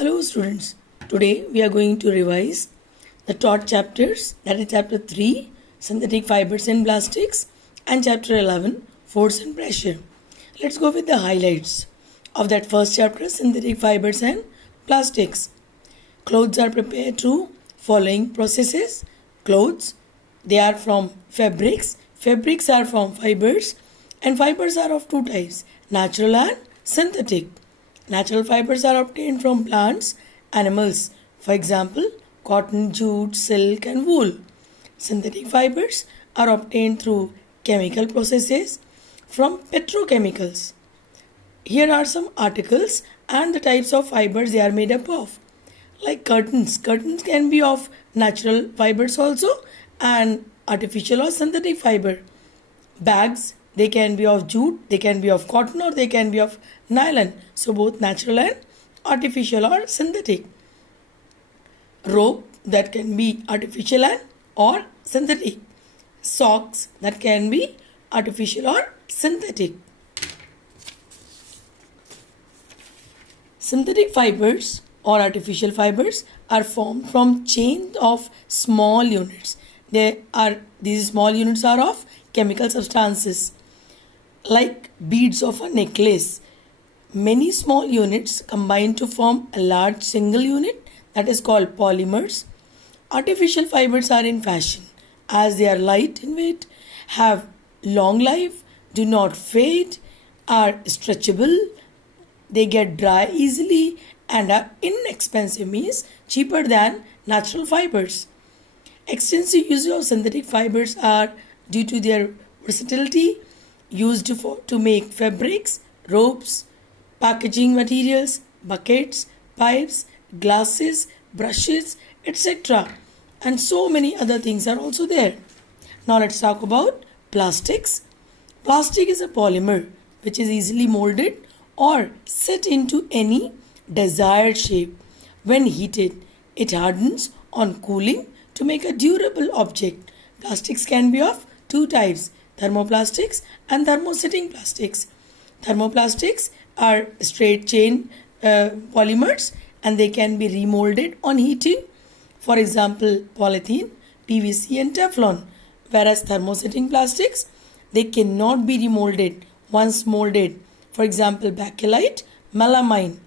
Hello students, today we are going to revise the taught chapters, that is chapter 3 synthetic fibers and plastics and chapter 11 force and pressure. Let's go with the highlights of that first chapter, synthetic fibers and plastics. Clothes are prepared through following processes. Clothes, they are from fabrics are from fibers, and fibers are of two types, natural and synthetic. Natural fibers are obtained from plants, animals, for example, cotton, jute, silk, and wool. Synthetic fibers are obtained through chemical processes from petrochemicals. Here are some articles and the types of fibers they are made up of. Like curtains. Curtains can be of natural fibers also and artificial or synthetic fiber. Bags, they can be of jute, they can be of cotton, or they can be of nylon. So both natural and artificial or synthetic. Rope, that can be artificial and or synthetic. Socks, that can be artificial or synthetic. Synthetic fibers or artificial fibers are formed from chains of small units. These small units are of chemical substances like beads of a necklace. Many small units combine to form a large single unit, that is called polymers. Artificial fibers are in fashion as they are light in weight, have long life, do not fade, are stretchable, they get dry easily, and are inexpensive, means cheaper than natural fibers. Extensive use of synthetic fibers are due to their versatility, used to make fabrics, ropes, packaging materials, buckets, pipes, glasses, brushes, etc. And so many other things are also there. Now let's talk about plastics. Plastic is a polymer which is easily molded or set into any desired shape. When heated, it hardens on cooling to make a durable object. Plastics can be of two types, thermoplastics and thermosetting plastics. Thermoplastics are straight chain polymers and they can be remolded on heating. For example, polythene, PVC and Teflon. Whereas thermosetting plastics, they cannot be remolded once molded. For example, bakelite, melamine.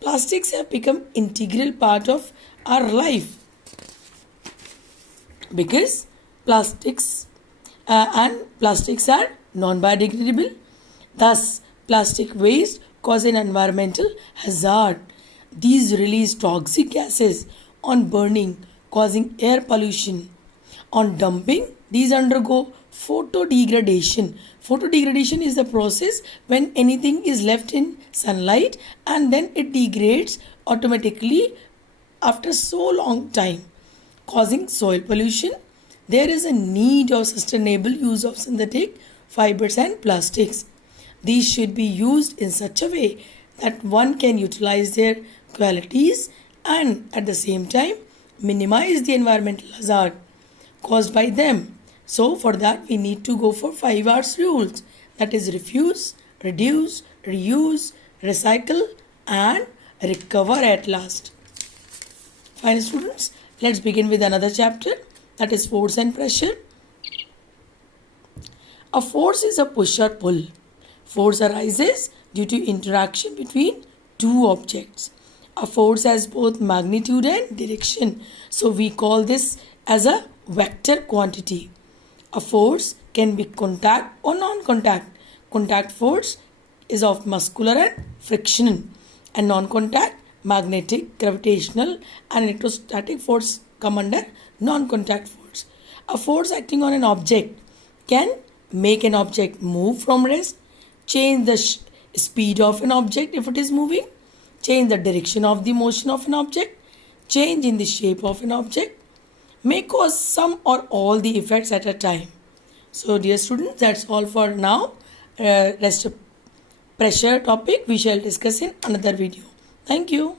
Plastics have become integral part of our life because plastics are non-biodegradable. Thus, plastic waste cause an environmental hazard. These release toxic gases on burning, causing air pollution. On dumping, these undergo photodegradation. Photodegradation is the process when anything is left in sunlight and then it degrades automatically after so long time, causing soil pollution. There is a need of sustainable use of synthetic fibers and plastics. These should be used in such a way that one can utilize their qualities and at the same time minimize the environmental hazard caused by them. So for that we need to go for 5 R's rules, that is refuse, reduce, reuse, recycle and recover at last. Fine students, let's begin with another chapter, that is force and pressure. A force is a push or pull. Force arises due to interaction between two objects. A force has both magnitude and direction, so we call this as a vector quantity. A force can be contact or non-contact. Contact force is of muscular and frictional, and non-contact, magnetic, gravitational and electrostatic force come under non-contact force. A force acting on an object can make an object move from rest, change the speed of an object if it is moving, change the direction of the motion of an object, change in the shape of an object, may cause some or all the effects at a time. So dear students, that's all for now. Rest of pressure topic we shall discuss in another video. Thank you.